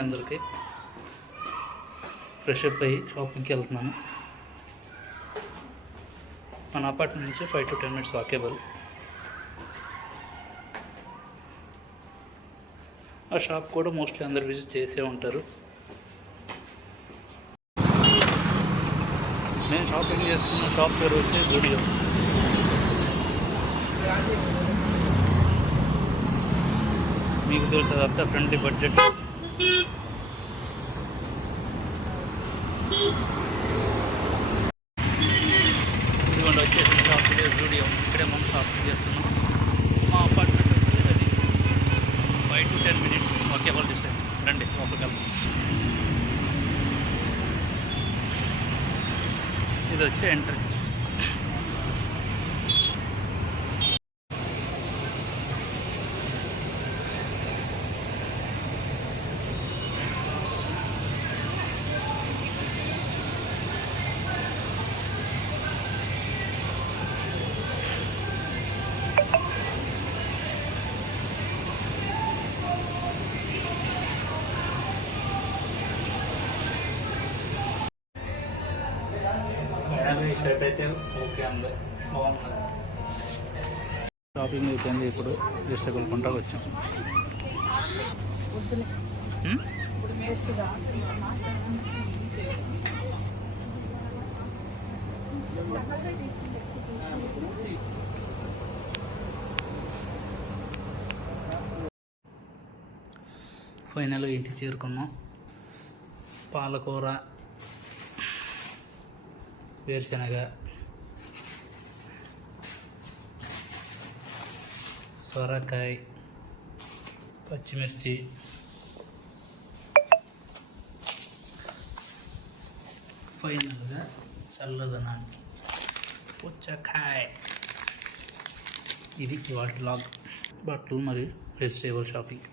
అందరికీ fresh up అయ్యి షాపింగ్కి వెళ్తున్నాను. మన అపార్ట్మెంట్ నుంచి 5 to 10 minutes వాకేబుల్. ఆ షాప్ కూడా మోస్ట్లీ అందరు విజిట్ చేసే ఉంటారు. నేను షాపింగ్ చేస్తున్న షాప్ పేరు వచ్చి జూడియో. మీకు తెలుసు అదంతా ఫ్రెండ్లీ బడ్జెట్. ఇదిగోండి వచ్చేసిన షాప్ ఇదే జూడియో. ఇక్కడే మనం షాపింగ్ చేస్తున్నాం. మా అపార్ట్మెంట్ వచ్చి అది 5 to 10 minutes వాకేబుల్ డిస్టెన్స్. రండి లోపలికి వెళ్తాం. ఇది వచ్చే ఎంట్రన్స్. ఈ షర్ట్ అయితే ఓకే అండి, బాగుంది. షాపింగ్ అయిపోయింది. ఇప్పుడు జస్ట్ కొనుక్కుంటా వచ్చాం. ఫైనల్గా ఇంటికి చేరుకున్నాం. పాలకూర, వేరుశనగ, సొరకాయ, పచ్చిమిర్చి, ఫైనల్గా చల్లదనానికి పుచ్చకాయ. ఇది ఇవాళ లాగ్. బట్టలు మరియు వెజిటేబుల్ షాపింగ్.